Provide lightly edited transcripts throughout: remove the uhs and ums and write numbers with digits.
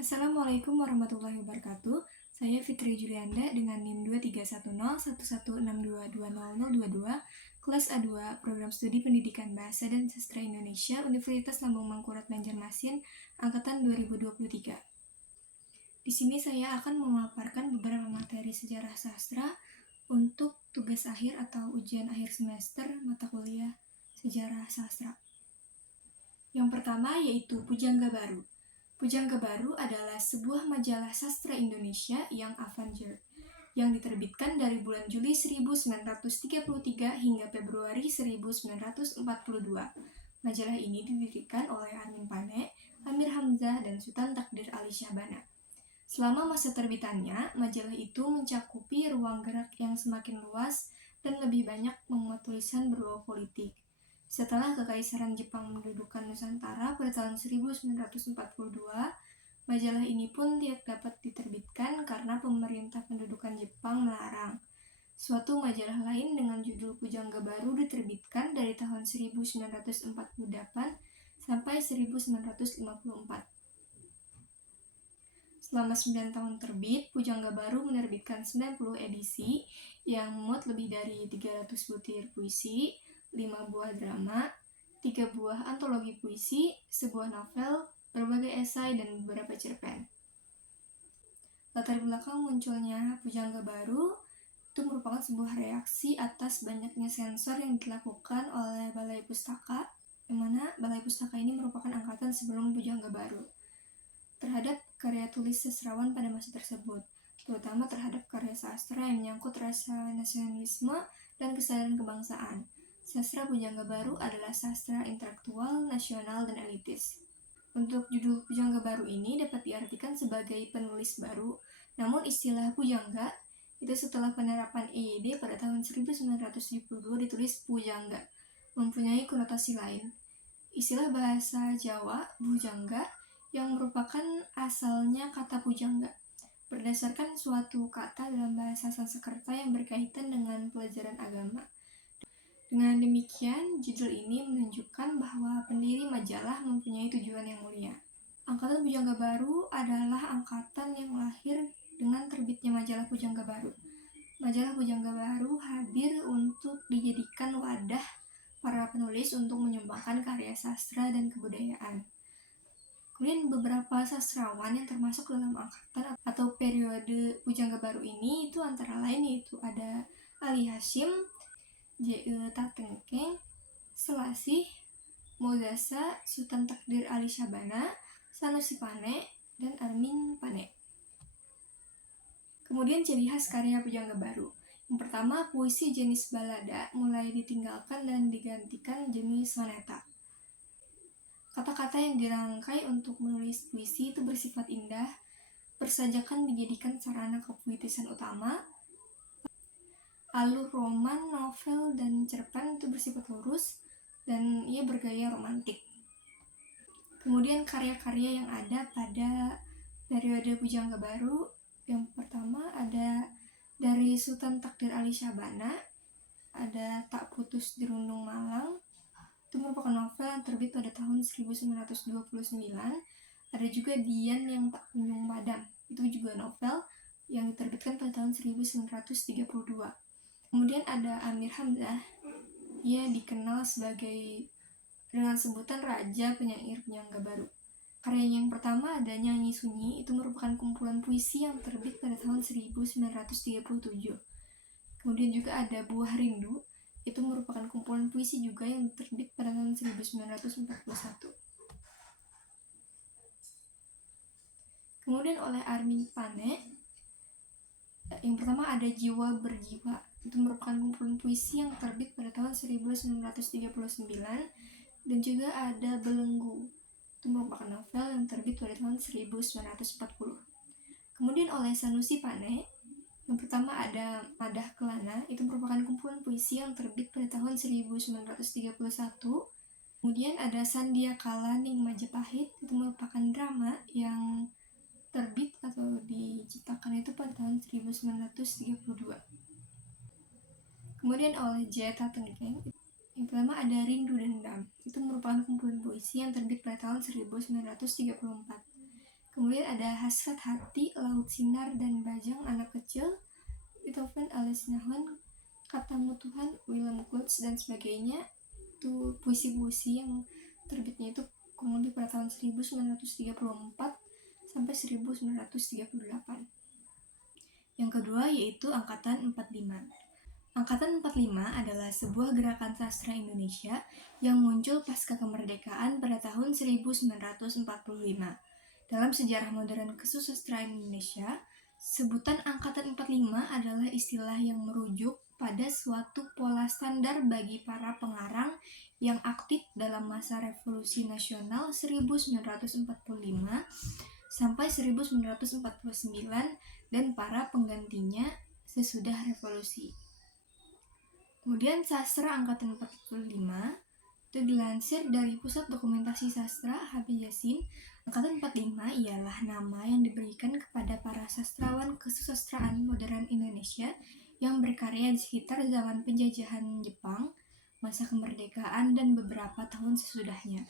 Assalamualaikum warahmatullahi wabarakatuh. Saya Fitri Julianda dengan NIM 231011622022, kelas A2, Program Studi Pendidikan Bahasa dan Sastra Indonesia, Universitas Lambung Mangkurat Banjarmasin, Angkatan 2023. Di sini saya akan memaparkan beberapa materi sejarah sastra untuk tugas akhir atau ujian akhir semester mata kuliah sejarah sastra. Yang pertama yaitu Pujangga Baru. Pujangga Baru adalah sebuah majalah sastra Indonesia yang avant-garde, yang diterbitkan dari bulan Juli 1933 hingga Februari 1942. Majalah ini didirikan oleh Armin Pane, Amir Hamzah, dan Sultan Takdir Ali Syahbana. Selama masa terbitannya, majalah itu mencakupi ruang gerak yang semakin luas dan lebih banyak memuat tulisan berbau politik. Setelah Kekaisaran Jepang mendudukan Nusantara pada tahun 1942, majalah ini pun tidak dapat diterbitkan karena pemerintah pendudukan Jepang melarang. Suatu majalah lain dengan judul Pujangga Baru diterbitkan dari tahun 1948 sampai 1954. Selama 9 tahun terbit, Pujangga Baru menerbitkan 90 edisi yang memuat lebih dari 300 butir puisi, 5 buah drama, 3 buah antologi puisi, sebuah novel, berbagai esai, dan beberapa cerpen. Latar belakang munculnya Pujangga Baru itu merupakan sebuah reaksi atas banyaknya sensor yang dilakukan oleh Balai Pustaka, yang mana Balai Pustaka ini merupakan angkatan sebelum Pujangga Baru, terhadap karya tulis sastrawan pada masa tersebut, terutama terhadap karya sastra yang menyangkut rasa nasionalisme dan kesadaran kebangsaan. Sastra Pujangga Baru adalah sastra intelektual, nasional, dan elitis. Untuk judul Pujangga Baru ini dapat diartikan sebagai penulis baru, namun istilah Pujangga itu setelah penerapan EYD pada tahun 1972 ditulis Pujangga, mempunyai konotasi lain. Istilah bahasa Jawa, Bujangga, yang merupakan asalnya kata pujangga, berdasarkan suatu kata dalam bahasa Sanskerta yang berkaitan dengan pelajaran agama. Dengan demikian, judul ini menunjukkan bahwa pendiri majalah mempunyai tujuan yang mulia. Angkatan Pujangga Baru adalah angkatan yang lahir dengan terbitnya majalah Pujangga Baru. Majalah Pujangga Baru hadir untuk dijadikan wadah para penulis untuk menyumbangkan karya sastra dan kebudayaan. Kemudian beberapa sastrawan yang termasuk dalam angkatan atau periode Pujangga Baru ini itu antara lain yaitu ada Ali Hasyim, J.E. Tatengkeng, Selasih, Mogasa, Sultan Takdir Ali Syahbana, Sanusi Pane, dan Armin Pane. Kemudian ciri khas karya Pujangga Baru. Yang pertama, puisi jenis balada mulai ditinggalkan dan digantikan jenis soneta. Kata-kata yang dirangkai untuk menulis puisi itu bersifat indah, persajakan dijadikan sarana kepuitisan utama, alur roman, novel, dan cerpen itu bersifat lurus, dan ia bergaya romantik. Kemudian karya-karya yang ada pada periode Pujangga Baru, yang pertama ada dari Sultan Takdir Ali Syahbana, ada Tak Putus Dirundung Malang, itu merupakan novel yang terbit pada tahun 1929. Ada juga Dian yang Tak Kunjung Padam, itu juga novel yang diterbitkan pada tahun 1932. Kemudian ada Amir Hamzah, ia dikenal sebagai dengan sebutan Raja Penyair Pujangga Baru. Karyanya yang pertama ada Nyanyi Sunyi, itu merupakan kumpulan puisi yang terbit pada tahun 1937. Kemudian juga ada Buah Rindu, itu merupakan kumpulan puisi juga yang terbit pada tahun 1941. Kemudian oleh Armin Pane, yang pertama ada Jiwa Berjiwa, itu merupakan kumpulan puisi yang terbit pada tahun 1939. Dan juga ada Belenggu, itu merupakan novel yang terbit pada tahun 1940. Kemudian oleh Sanusi Pane, yang pertama ada Madah Kelana, itu merupakan kumpulan puisi yang terbit pada tahun 1931. Kemudian ada Sandiakala Ning Majapahit, itu merupakan drama yang terbit atau diciptakan itu pada tahun 1932. Kemudian oleh J. Tatengkeng, yang pertama ada Rindu Dendam, itu merupakan kumpulan puisi yang terbit pada tahun 1934. Kemudian Kemudian ada Hasrat Hati, Laut Sinar dan Bajang Anak Kecil, Beethoven, Alice Nahon, Katamu Tuhan, Willem Klotz dan sebagainya. Itu puisi-puisi yang terbitnya itu kurang lebih pada tahun 1934 sampai 1938. Yang kedua yaitu Angkatan 45. Angkatan 45 adalah sebuah gerakan sastra Indonesia yang muncul pasca kemerdekaan pada tahun 1945. Dalam sejarah modern kesusastraan Indonesia, sebutan Angkatan 45 adalah istilah yang merujuk pada suatu pola standar bagi para pengarang yang aktif dalam masa Revolusi Nasional 1945 sampai 1949 dan para penggantinya sesudah revolusi. Kemudian sastra Angkatan 45 itu dilansir dari Pusat Dokumentasi Sastra HB Yasin. Angkatan 45 ialah nama yang diberikan kepada para sastrawan kesusastraan modern Indonesia yang berkarya di sekitar zaman penjajahan Jepang, masa kemerdekaan, dan beberapa tahun sesudahnya.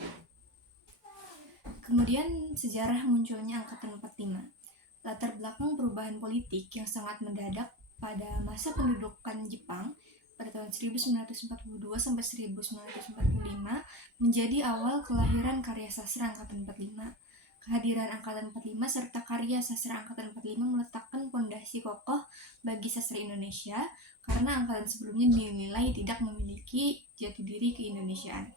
Kemudian sejarah munculnya Angkatan 45. Latar belakang perubahan politik yang sangat mendadak pada masa pendudukan Jepang pada tahun 1942 sampai 1945 menjadi awal kelahiran karya sastra Angkatan 45. Kehadiran Angkatan 45 serta karya sastra Angkatan 45 meletakkan fondasi kokoh bagi sastra Indonesia karena angkatan sebelumnya dinilai tidak memiliki jati diri keindonesiaan.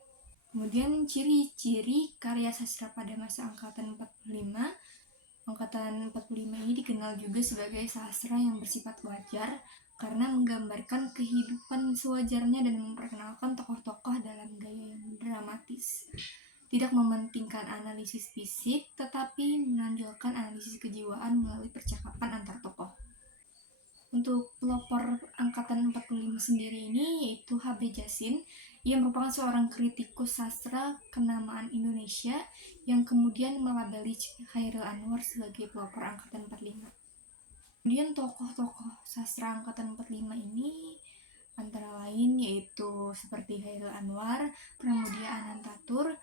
Kemudian ciri-ciri karya sastra pada masa Angkatan 45. Angkatan 45 ini dikenal juga sebagai sastra yang bersifat wajar karena menggambarkan kehidupan sewajarnya dan memperkenalkan tokoh-tokoh dalam gaya yang dramatis. Tidak mementingkan analisis fisik, tetapi menonjolkan analisis kejiwaan melalui percakapan antar tokoh. Untuk pelopor Angkatan 45 sendiri ini yaitu HB Yasin. Ia merupakan seorang kritikus sastra kenamaan Indonesia yang kemudian melabeli Chairil Anwar sebagai pelopor Angkatan 45. Kemudian tokoh-tokoh sastra Angkatan 45 ini antara lain yaitu seperti Chairil Anwar, Pramudia Anantatur,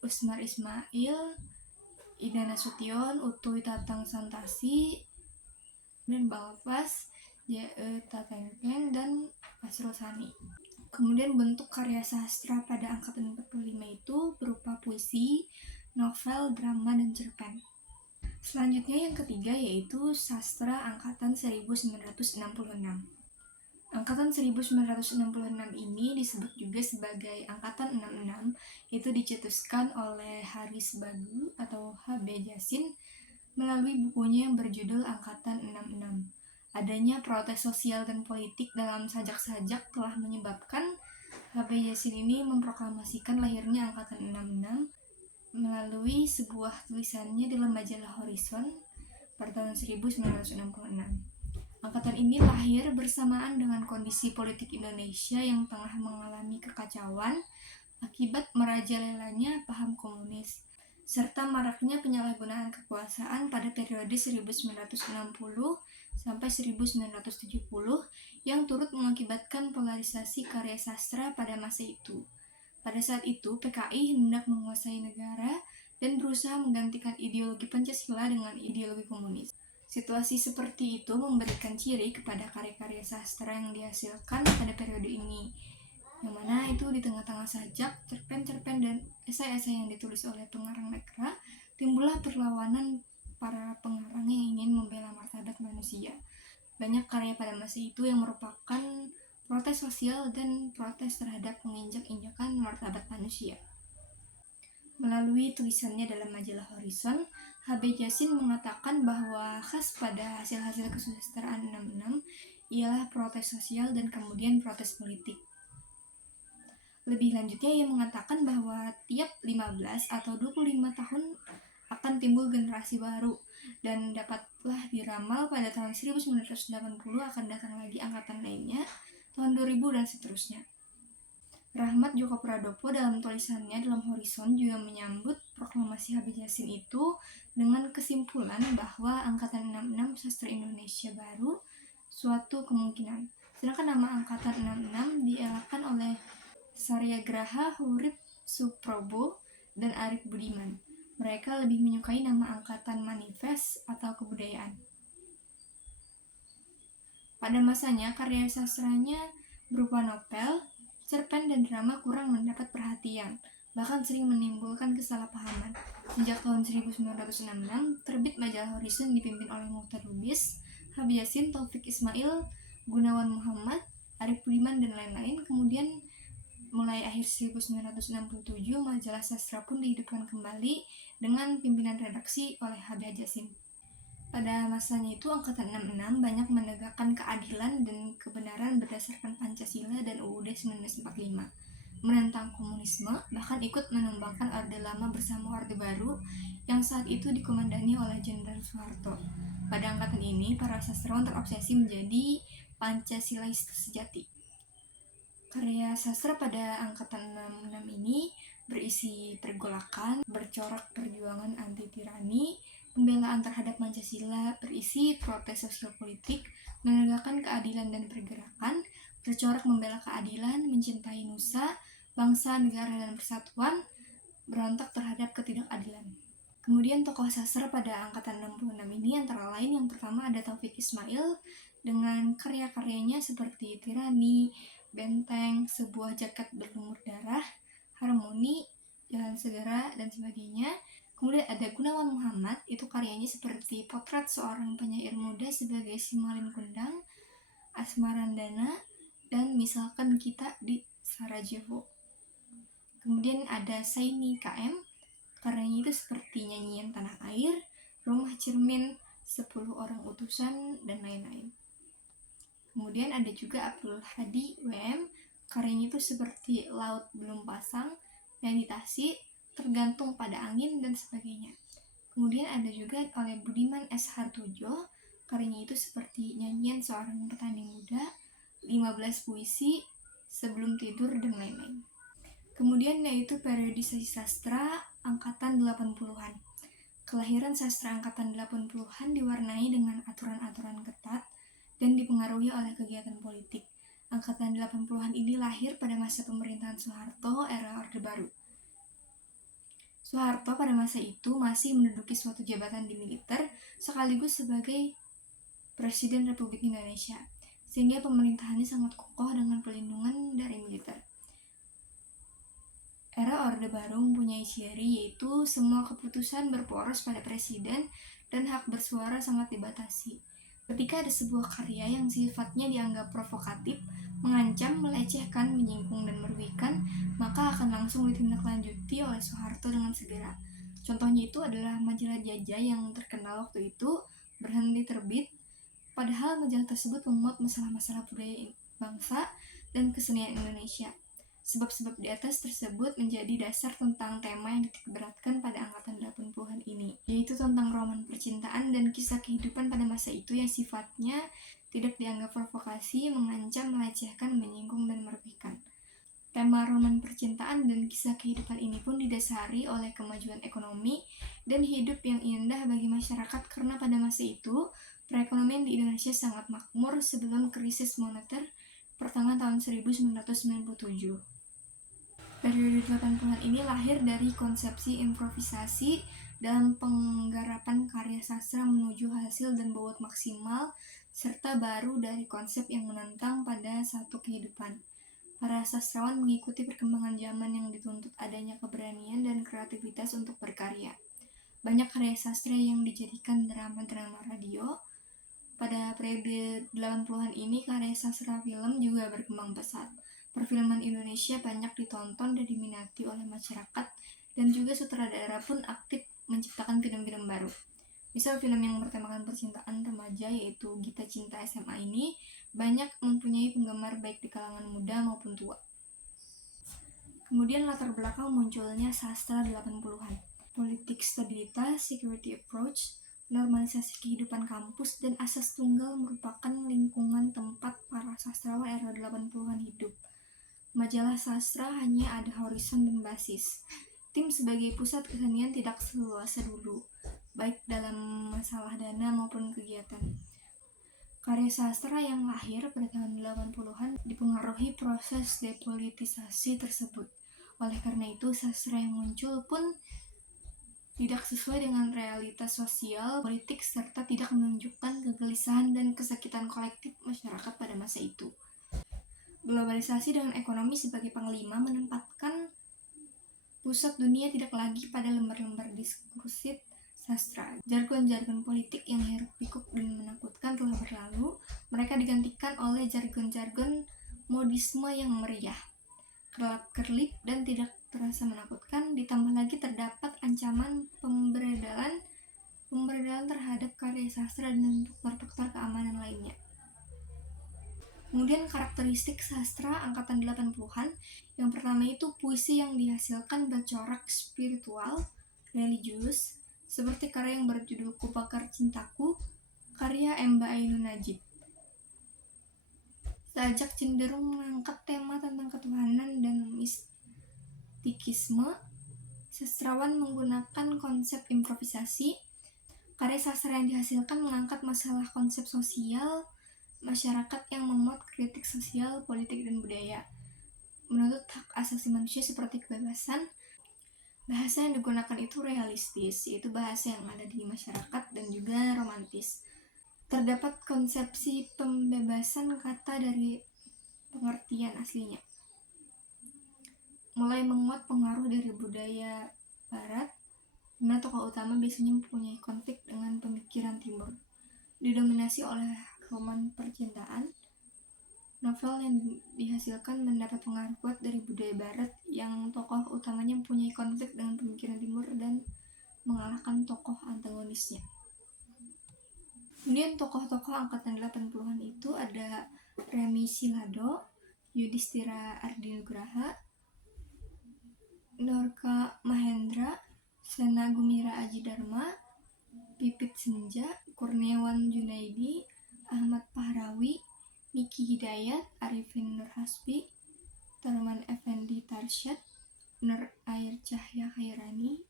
Usmar Ismail, Ida Nasution, Utuy Tatang Santasi, dan Balpas, J.E. Tatengkeng, dan Asrul Sani. Kemudian bentuk karya sastra pada Angkatan 45 itu berupa puisi, novel, drama, dan cerpen. Selanjutnya yang ketiga yaitu sastra Angkatan 1966. Angkatan 1966 ini disebut juga sebagai Angkatan 66, itu dicetuskan oleh Haris Bagu atau HB Yasin melalui bukunya yang berjudul Angkatan 66. Adanya protes sosial dan politik dalam sajak-sajak telah menyebabkan HB Yasin ini memproklamasikan lahirnya Angkatan 66 melalui sebuah tulisannya dalam majalah Horizon pada tahun 1966. Angkatan ini lahir bersamaan dengan kondisi politik Indonesia yang tengah mengalami kekacauan akibat merajalelanya paham komunis, serta maraknya penyalahgunaan kekuasaan pada periode 1960 sampai 1970 yang turut mengakibatkan polarisasi karya sastra pada masa itu. Pada saat itu, PKI hendak menguasai negara dan berusaha menggantikan ideologi Pancasila dengan ideologi komunis. Situasi seperti itu memberikan ciri kepada karya-karya sastra yang dihasilkan pada periode ini, yang mana itu di tengah-tengah sajak, cerpen-cerpen, dan esai-esai yang ditulis oleh pengarang nekra, timbullah perlawanan para pengarang yang ingin membela martabat manusia. Banyak karya pada masa itu yang merupakan protes sosial dan protes terhadap penginjak-injakan martabat manusia. Melalui tulisannya dalam majalah Horizon, HB Yasin mengatakan bahwa khas pada hasil-hasil kesusastraan 66 ialah protes sosial dan kemudian protes politik. Lebih lanjutnya, ia mengatakan bahwa tiap 15 atau 25 tahun akan timbul generasi baru dan dapatlah diramal pada tahun 1980 akan datang lagi angkatan lainnya, tahun 2000 dan seterusnya. Rahmat Djoko Pradopo dalam tulisannya dalam Horizon juga menyambut proklamasi HB Yasin itu dengan kesimpulan bahwa Angkatan 66 Sastra Indonesia Baru suatu kemungkinan. Sedangkan nama Angkatan 66 dielakkan oleh Saryagraha Hurip Suprobo dan Arif Budiman. Mereka lebih menyukai nama angkatan manifest atau kebudayaan. Pada masanya, karya sastranya berupa novel, cerpen, dan drama kurang mendapat perhatian, bahkan sering menimbulkan kesalahpahaman. Sejak tahun 1966, terbit majalah Horizon dipimpin oleh Muchtar Lubis, Habib Yasin, Taufik Ismail, Gunawan Muhammad, Arif Budiman, dan lain-lain. Kemudian mulai akhir 1967, majalah sastra pun dihidupkan kembali dengan pimpinan redaksi oleh Habib Yasin. Pada masanya itu, Angkatan 66 banyak menegakkan keadilan dan kebenaran berdasarkan Pancasila dan UUD 1945, menentang komunisme, bahkan ikut menumbangkan Orde Lama bersama Orde Baru yang saat itu dikomandani oleh Jenderal Soeharto. Pada angkatan ini, para sastrawan terobsesi menjadi Pancasilais sejati. Karya sastra pada Angkatan 66 ini berisi pergolakan, bercorak perjuangan anti tirani, pembelaan terhadap Pancasila, berisi protes sosial politik, menegakkan keadilan dan pergerakan, bercorak membela keadilan, mencintai nusa, bangsa, negara, dan persatuan, berontak terhadap ketidakadilan. Kemudian tokoh sastra pada Angkatan 66 ini antara lain yang pertama ada Taufik Ismail dengan karya-karyanya seperti Tirani, Benteng, Sebuah Jaket Berlumur Darah, Harmoni, Jalan Segera, dan sebagainya. Kemudian ada Gunawan Muhammad, itu karyanya seperti Potret Seorang Penyair Muda sebagai Simalin Kundang, Asmarandana, dan Misalkan Kita di Sarajevo. Kemudian ada Saini KM, karyanya itu seperti Nyanyian Tanah Air, Rumah Cermin, 10 Orang Utusan, dan lain-lain. Kemudian ada juga Abdul Hadi WM, karyanya itu seperti Laut Belum Pasang, Meditasi, Tergantung Pada Angin, dan sebagainya. Kemudian ada juga oleh Budiman S. Hartojo, karyanya itu seperti Nyanyian Seorang Petani Muda, 15 Puisi, Sebelum Tidur, dan lain-lain. Kemudian yaitu periodisasi sastra Angkatan 80-an. Kelahiran sastra Angkatan 80-an diwarnai dengan aturan-aturan ketat dan dipengaruhi oleh kegiatan politik. Angkatan 80-an ini lahir pada masa pemerintahan Soeharto, era Orde Baru. Soeharto pada masa itu masih menduduki suatu jabatan di militer sekaligus sebagai Presiden Republik Indonesia, sehingga pemerintahannya sangat kokoh dengan pelindungan dari militer. Era Orde Baru mempunyai ciri yaitu semua keputusan berporos pada presiden dan hak bersuara sangat dibatasi. Ketika ada sebuah karya yang sifatnya dianggap provokatif, mengancam, melecehkan, menyinggung, dan merugikan, maka akan langsung ditindaklanjuti oleh Soeharto dengan segera. Contohnya itu adalah majalah Jajah yang terkenal waktu itu berhenti terbit, padahal majalah tersebut memuat masalah-masalah budaya bangsa dan kesenian Indonesia. Sebab-sebab di atas tersebut menjadi dasar tentang tema yang dititikberatkan pada Angkatan 80-an ini, yaitu tentang roman percintaan dan kisah kehidupan pada masa itu yang sifatnya tidak dianggap provokasi, mengancam, melecehkan, menyinggung, dan merugikan. Tema roman percintaan dan kisah kehidupan ini pun didasari oleh kemajuan ekonomi dan hidup yang indah bagi masyarakat karena pada masa itu perekonomian di Indonesia sangat makmur sebelum krisis moneter pertengahan tahun 1997. Periode 80-an ini lahir dari konsepsi improvisasi dalam penggarapan karya sastra menuju hasil dan bobot maksimal, serta baru dari konsep yang menentang pada satu kehidupan. Para sastrawan mengikuti perkembangan zaman yang dituntut adanya keberanian dan kreativitas untuk berkarya. Banyak karya sastra yang dijadikan drama-drama radio. Pada periode 80-an ini, karya sastra film juga berkembang pesat. Perfilman Indonesia banyak ditonton dan diminati oleh masyarakat, dan juga sutradara pun aktif menciptakan film-film baru. Misal film yang bertemakan percintaan remaja yaitu Gita Cinta SMA ini banyak mempunyai penggemar baik di kalangan muda maupun tua. Kemudian latar belakang munculnya sastra 80-an. Politik stabilitas, security approach, normalisasi kehidupan kampus, dan asas tunggal merupakan lingkungan tempat para sastrawan era 80-an hidup. Majalah sastra hanya ada horizon dan basis. Tim sebagai pusat kesenian tidak seluas dulu, baik dalam masalah dana maupun kegiatan. Karya sastra yang lahir pada tahun 80-an dipengaruhi proses depolitisasi tersebut. Oleh karena itu, sastra yang muncul pun tidak sesuai dengan realitas sosial, politik, serta tidak menunjukkan kegelisahan dan kesakitan kolektif masyarakat pada masa itu. Globalisasi dengan ekonomi sebagai panglima menempatkan pusat dunia tidak lagi pada lembar-lembar diskursif sastra. Jargon-jargon politik yang hiruk-pikuk dan menakutkan telah berlalu. Mereka digantikan oleh jargon-jargon modisme yang meriah, kerlap-kerlip, dan tidak terasa menakutkan. Ditambah lagi terdapat ancaman pemberedalan terhadap karya sastra dan faktor-faktor keamanan lainnya. Kemudian karakteristik sastra angkatan 80-an, yang pertama itu puisi yang dihasilkan bercorak spiritual, religius, seperti karya yang berjudul Kubakar Cintaku, karya Emba Ainun Najib. Sajak cenderung mengangkat tema tentang ketuhanan dan mistikisme. Sastrawan menggunakan konsep improvisasi. Karya sastra yang dihasilkan mengangkat masalah konsep sosial masyarakat yang memuat kritik sosial, politik, dan budaya, menuntut hak asasi manusia seperti kebebasan. Bahasa yang digunakan itu realistis, yaitu bahasa yang ada di masyarakat, dan juga romantis. Terdapat konsepsi pembebasan kata dari pengertian aslinya, mulai menguat pengaruh dari budaya barat, di mana tokoh utama biasanya mempunyai konflik dengan pemikiran timur. Didominasi oleh roman percintaan, novel yang dihasilkan mendapat pengaruh kuat dari budaya barat yang tokoh utamanya mempunyai konflik dengan pemikiran timur dan mengalahkan tokoh antagonisnya. Kemudian tokoh-tokoh angkatan 80-an itu ada Remi Silado, Yudhistira Ardinugraha, Norka Mahendra, Sena Gumira Aji Dharma, Pipit Senja, Kurniawan Junaidi, Ahmad Pahrawi, Miki Hidayat, Arifin Nur Hasbi, Tarman Effendi Tarsyad, Nur Air Cahya Khairani,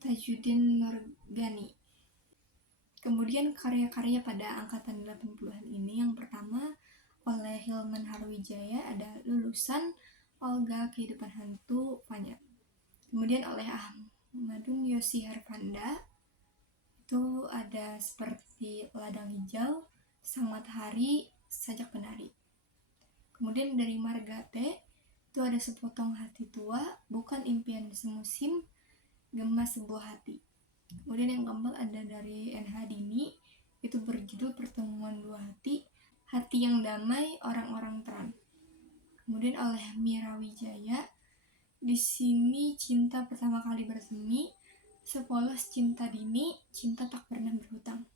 Tajuddin Nurgani. Kemudian karya-karya pada angkatan 80-an ini, yang pertama oleh Hilman Harwijaya ada Lulusan, Olga, Kehidupan Hantu, Fanya. Kemudian oleh Ahmadung Yosi Harpanda itu ada seperti Ladang Hijau, Sang Matahari, Sajak Penari. Kemudian dari Margate itu ada Sepotong Hati Tua, Bukan Impian Semusim, Gema Sebuah Hati. Kemudian yang keempat ada dari NH Dini, itu berjudul Pertemuan Dua Hati, Hati yang Damai, Orang-orang Terang. Kemudian oleh Mira Wijaya, di sini Cinta Pertama Kali Bersemi, Sepolos Cinta Dini, Cinta Tak Pernah Berhutang.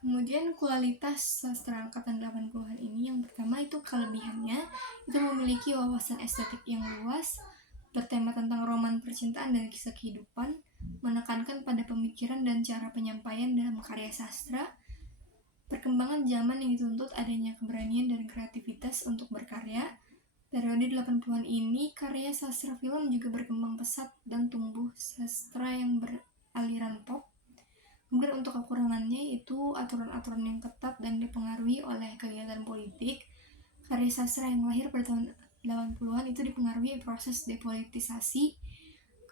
Kemudian kualitas sastra angkatan 80-an ini, yang pertama itu kelebihannya itu memiliki wawasan estetik yang luas, bertema tentang roman percintaan dan kisah kehidupan, menekankan pada pemikiran dan cara penyampaian dalam karya sastra. Perkembangan zaman yang dituntut adanya keberanian dan kreativitas untuk berkarya. Periode 80-an ini, karya sastra film juga berkembang pesat dan tumbuh sastra yang beraliran pop. Kemudian untuk kekurangannya itu aturan-aturan yang ketat dan dipengaruhi oleh kegiatan politik. Karya sastra yang lahir pada tahun 80-an itu dipengaruhi proses depolitisasi,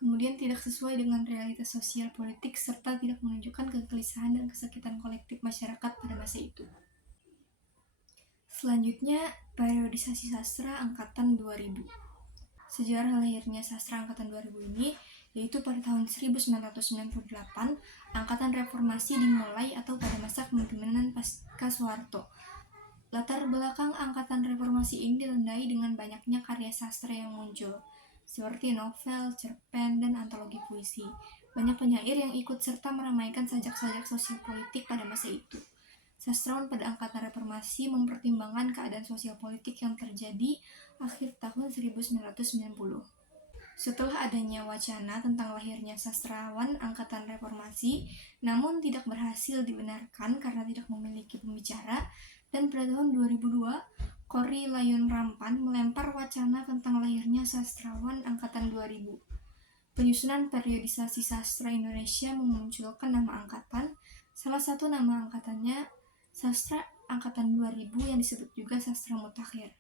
kemudian tidak sesuai dengan realitas sosial politik, serta tidak menunjukkan kegelisahan dan kesakitan kolektif masyarakat pada masa itu. Selanjutnya, periodisasi sastra angkatan 2000. Sejarah lahirnya sastra angkatan 2000 ini yaitu pada tahun 1998, angkatan reformasi dimulai atau pada masa kepemimpinan pasca Soeharto. Latar belakang angkatan reformasi ini ditandai dengan banyaknya karya sastra yang muncul, seperti novel, cerpen, dan antologi puisi. Banyak penyair yang ikut serta meramaikan sajak-sajak sosial politik pada masa itu. Sastrawan pada angkatan reformasi mempertimbangkan keadaan sosial politik yang terjadi akhir tahun 1990. Setelah adanya wacana tentang lahirnya sastrawan angkatan reformasi, namun tidak berhasil dibenarkan karena tidak memiliki pembicara, dan pada tahun 2002, Kori Layun Rampan melempar wacana tentang lahirnya sastrawan angkatan 2000. Penyusunan periodisasi sastra Indonesia memunculkan nama angkatan. Salah satu nama angkatannya sastra angkatan 2000 yang disebut juga sastra mutakhir.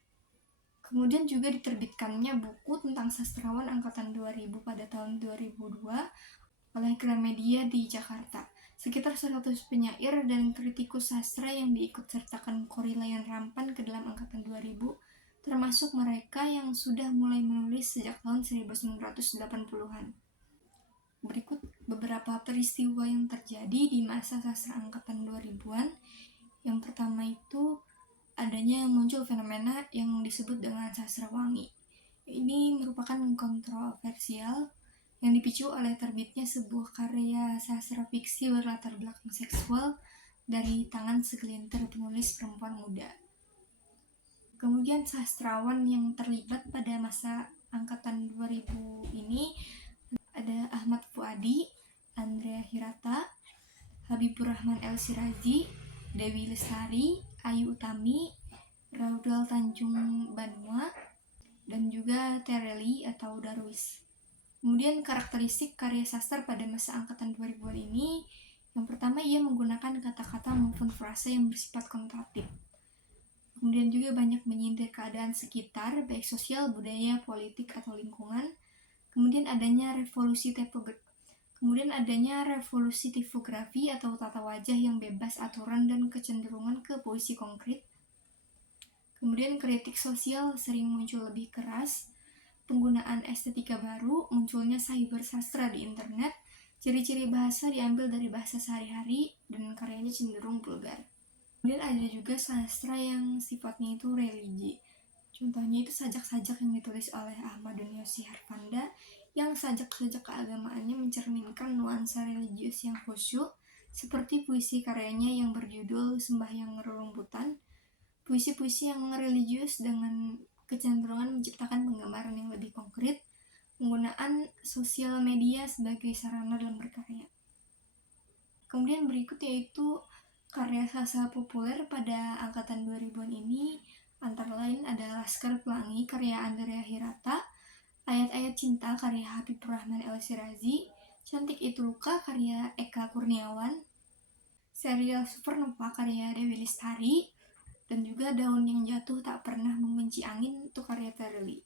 Kemudian juga diterbitkannya buku tentang sastrawan angkatan 2000 pada tahun 2002 oleh Gramedia di Jakarta. Sekitar 100 penyair dan kritikus sastra yang diikutsertakan Korilayan Rampan ke dalam angkatan 2000, termasuk mereka yang sudah mulai menulis sejak tahun 1980-an. Berikut beberapa peristiwa yang terjadi di masa sastra angkatan 2000-an. Yang pertama itu adanya muncul fenomena yang disebut dengan sastra wangi. Ini merupakan kontroversial yang dipicu oleh terbitnya sebuah karya sastra fiksi berlatar belakang seksual dari tangan segelintir penulis perempuan muda. Kemudian sastrawan yang terlibat pada masa angkatan 2000 ini ada Ahmad Fuadi, Andrea Hirata, Habibur Rahman El Sirazi, Dewi Lestari, Ayu Utami, Raudal Tanjung Banua, dan juga Tereli atau Darwis. Kemudian karakteristik karya sastra pada masa angkatan 2000-an ini, yang pertama ia menggunakan kata-kata maupun frasa yang bersifat konotatif. Kemudian juga banyak menyindir keadaan sekitar, baik sosial, budaya, politik, atau lingkungan. Kemudian adanya revolusi tipografi atau tata wajah yang bebas aturan dan kecenderungan ke puisi konkret. Kemudian kritik sosial sering muncul lebih keras, penggunaan estetika baru, munculnya cyber sastra di internet, ciri-ciri bahasa diambil dari bahasa sehari-hari, dan karyanya cenderung vulgar. Kemudian ada juga sastra yang sifatnya itu religi. Contohnya itu sajak-sajak yang ditulis oleh Ahmadun Yosi Harpanda, yang sajak-sajak keagamaannya mencerminkan nuansa religius yang khusyuk, seperti puisi karyanya yang berjudul Sembahyang Rerumputan. Puisi-puisi yang religius dengan kecenderungan menciptakan penggambaran yang lebih konkret, penggunaan sosial media sebagai sarana dalam berkarya. Kemudian berikut yaitu karya sastra populer pada angkatan 2000-an ini, antara lain ada Laskar Pelangi karya Andrea Hirata, Ayat-ayat Cinta karya Habibur Rahman El Sirazi, Cantik Itu Luka karya Eka Kurniawan, Serial Supernova karya Dewi Lestari, dan juga Daun yang Jatuh Tak Pernah Membenci Angin untuk karya Tereli.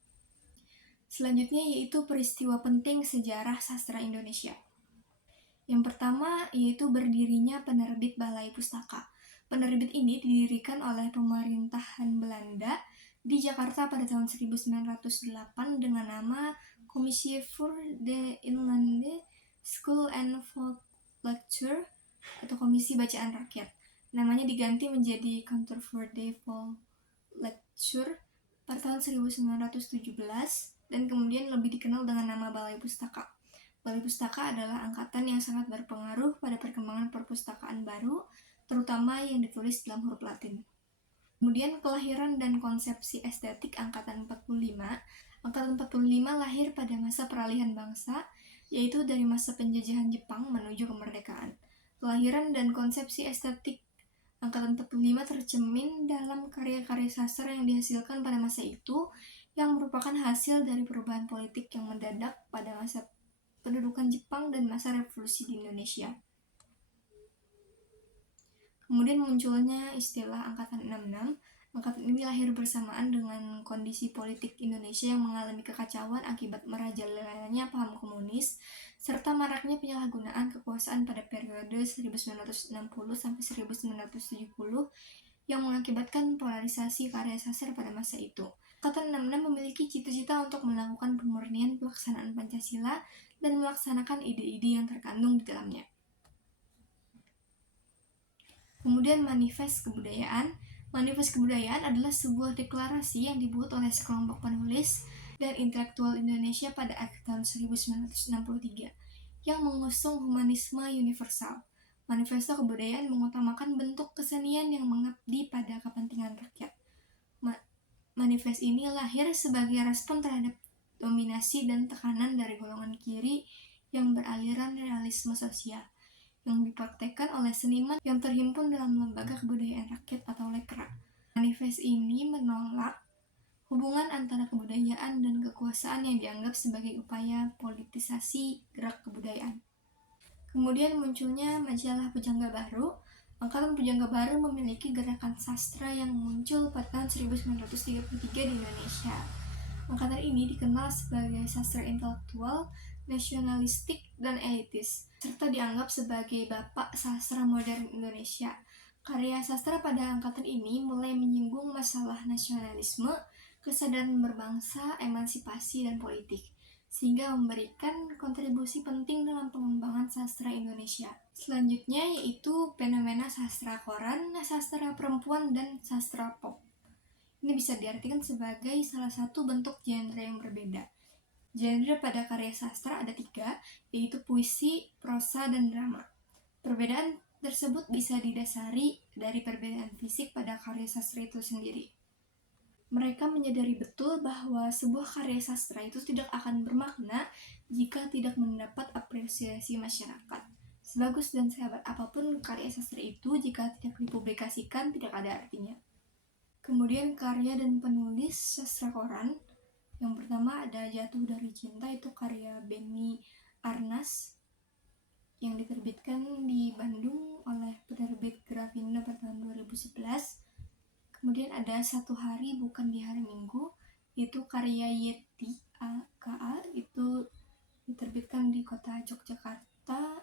Selanjutnya yaitu peristiwa penting sejarah sastra Indonesia. Yang pertama yaitu berdirinya penerbit Balai Pustaka. Penerbit ini didirikan oleh pemerintahan Belanda di Jakarta pada tahun 1908 dengan nama Commissie voor de Inlandse School and Volkslecture atau Komisi Bacaan Rakyat. Namanya diganti menjadi Kantor voor de Volkslecture pada tahun 1917 dan kemudian lebih dikenal dengan nama Balai Pustaka. Balai Pustaka adalah angkatan yang sangat berpengaruh pada perkembangan perpustakaan baru, terutama yang ditulis dalam huruf Latin. Kemudian kelahiran dan konsepsi estetik angkatan 45. Angkatan 45 lahir pada masa peralihan bangsa, yaitu dari masa penjajahan Jepang menuju kemerdekaan. Kelahiran dan konsepsi estetik angkatan 45 tercermin dalam karya-karya sastra yang dihasilkan pada masa itu, yang merupakan hasil dari perubahan politik yang mendadak pada masa pendudukan Jepang dan masa revolusi di Indonesia. Kemudian munculnya istilah Angkatan 66. Angkatan ini lahir bersamaan dengan kondisi politik Indonesia yang mengalami kekacauan akibat merajalelanya paham komunis, serta maraknya penyalahgunaan kekuasaan pada periode 1960-1970 yang mengakibatkan polarisasi karya sastra pada masa itu. Angkatan 66 memiliki cita-cita untuk melakukan pemurnian pelaksanaan Pancasila dan melaksanakan ide-ide yang terkandung di dalamnya. Kemudian manifest kebudayaan. Manifest kebudayaan adalah sebuah deklarasi yang dibuat oleh sekelompok penulis dan intelektual Indonesia pada akhir tahun 1963 yang mengusung humanisme universal. Manifesto kebudayaan mengutamakan bentuk kesenian yang mengabdi pada kepentingan rakyat. Manifest ini lahir sebagai respon terhadap dominasi dan tekanan dari golongan kiri yang beraliran realisme sosial, yang dipraktekkan oleh seniman yang terhimpun dalam Lembaga Kebudayaan Rakyat atau Lekra. Manifest ini menolak hubungan antara kebudayaan dan kekuasaan yang dianggap sebagai upaya politisasi gerak kebudayaan. Kemudian munculnya majalah Pujangga Baru. Angkatan Pujangga Baru memiliki gerakan sastra yang muncul pada tahun 1933 di Indonesia. Angkatan ini dikenal sebagai sastra intelektual, nasionalistik, dan elitis, serta dianggap sebagai bapak sastra modern Indonesia. Karya sastra pada angkatan ini mulai menyinggung masalah nasionalisme, kesadaran berbangsa, emansipasi, dan politik, sehingga memberikan kontribusi penting dalam pengembangan sastra Indonesia. Selanjutnya yaitu fenomena sastra koran, sastra perempuan, dan sastra pop. Ini bisa diartikan sebagai salah satu bentuk genre yang berbeda. Genre pada karya sastra ada 3, yaitu puisi, prosa, dan drama. Perbedaan tersebut bisa didasari dari perbedaan fisik pada karya sastra itu sendiri. Mereka menyadari betul bahwa sebuah karya sastra itu tidak akan bermakna jika tidak mendapat apresiasi masyarakat. Sebagus dan sehebat apapun karya sastra itu, jika tidak dipublikasikan, tidak ada artinya. Kemudian karya dan penulis sastra koran. Yang pertama ada Jatuh dari Cinta, itu karya Benny Arnas yang diterbitkan di Bandung oleh penerbit Grafindo pada tahun 2011. Kemudian ada Satu Hari Bukan di Hari Minggu, itu karya Yeti AKA, itu diterbitkan di kota Yogyakarta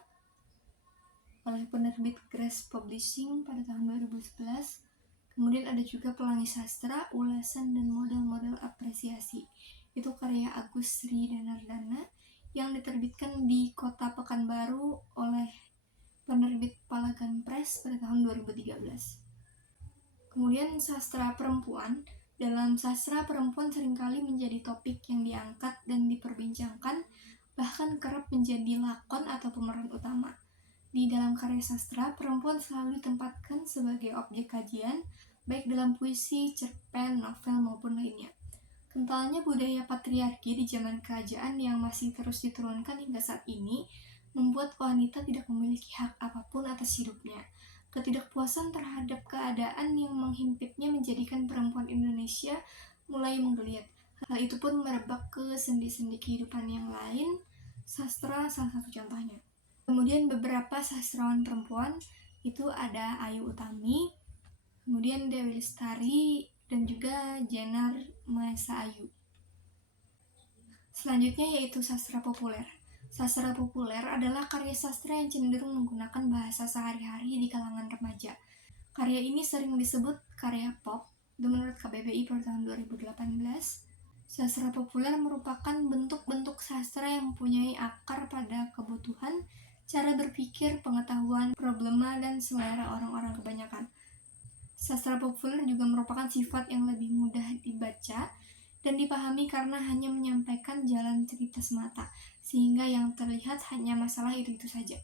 oleh penerbit Grace Publishing pada tahun 2011. Kemudian ada juga Pelangi Sastra, Ulasan dan Model-Model Apresiasi, itu karya Agus Sri Danardana yang diterbitkan di kota Pekanbaru oleh penerbit Palagan Press pada tahun 2013. Kemudian sastra perempuan. Dalam sastra perempuan seringkali menjadi topik yang diangkat dan diperbincangkan, bahkan kerap menjadi lakon atau pemeran utama. Di dalam karya sastra, perempuan selalu ditempatkan sebagai objek kajian, baik dalam puisi, cerpen, novel, maupun lainnya. Kentalnya budaya patriarki di zaman kerajaan yang masih terus diturunkan hingga saat ini membuat wanita tidak memiliki hak apapun atas hidupnya. Ketidakpuasan terhadap keadaan yang menghimpitnya menjadikan perempuan Indonesia mulai menggeliat. Hal itu pun merebak ke sendi-sendi kehidupan yang lain, sastra salah satu contohnya. Kemudian beberapa sastrawan perempuan itu ada Ayu Utami, kemudian Dewi Lestari, dan juga Jenar Maesa Ayu. Selanjutnya yaitu sastra populer. Sastra populer adalah karya sastra yang cenderung menggunakan bahasa sehari-hari di kalangan remaja. Karya ini sering disebut karya pop, dan menurut KBBI pada tahun 2018. Sastra populer merupakan bentuk-bentuk sastra yang mempunyai akar pada kebutuhan, cara berpikir, pengetahuan, problema, dan selera orang-orang kebanyakan. Sastra populer juga merupakan sifat yang lebih mudah dibaca dan dipahami karena hanya menyampaikan jalan cerita semata, sehingga yang terlihat hanya masalah itu-itu saja.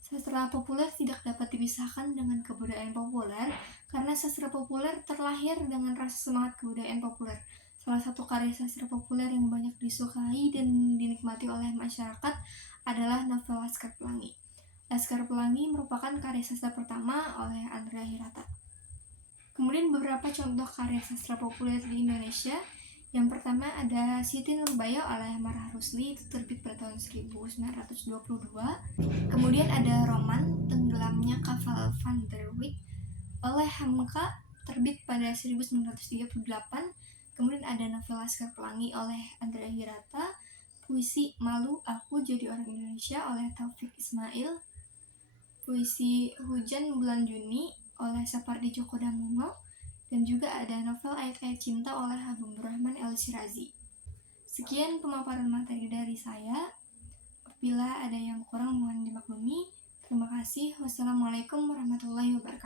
Sastra populer tidak dapat dipisahkan dengan kebudayaan populer, karena sastra populer terlahir dengan rasa semangat kebudayaan populer. Salah satu karya sastra populer yang banyak disukai dan dinikmati oleh masyarakat adalah novel Laskar Pelangi. Laskar Pelangi merupakan karya sastra pertama oleh Andrea Hirata. Kemudian beberapa contoh karya sastra populer di Indonesia. Yang pertama ada Siti Nurbaya oleh Marah Rusli, itu terbit pada tahun 1922. Kemudian ada roman Tenggelamnya Kapal Van der Wijk oleh Hamka, terbit pada 1938. Kemudian ada novel Laskar Pelangi oleh Andrea Hirata, puisi Malu Aku Jadi Orang Indonesia oleh Taufik Ismail, puisi Hujan Bulan Juni oleh Sapardi Djoko Damono, dan juga ada novel Ayat-Ayat Cinta oleh Habibur Rahman El Shirazi. Sekian pemaparan materi dari saya. Apabila ada yang kurang mohon dimaklumi. Terima kasih. Wassalamualaikum warahmatullahi wabarakatuh.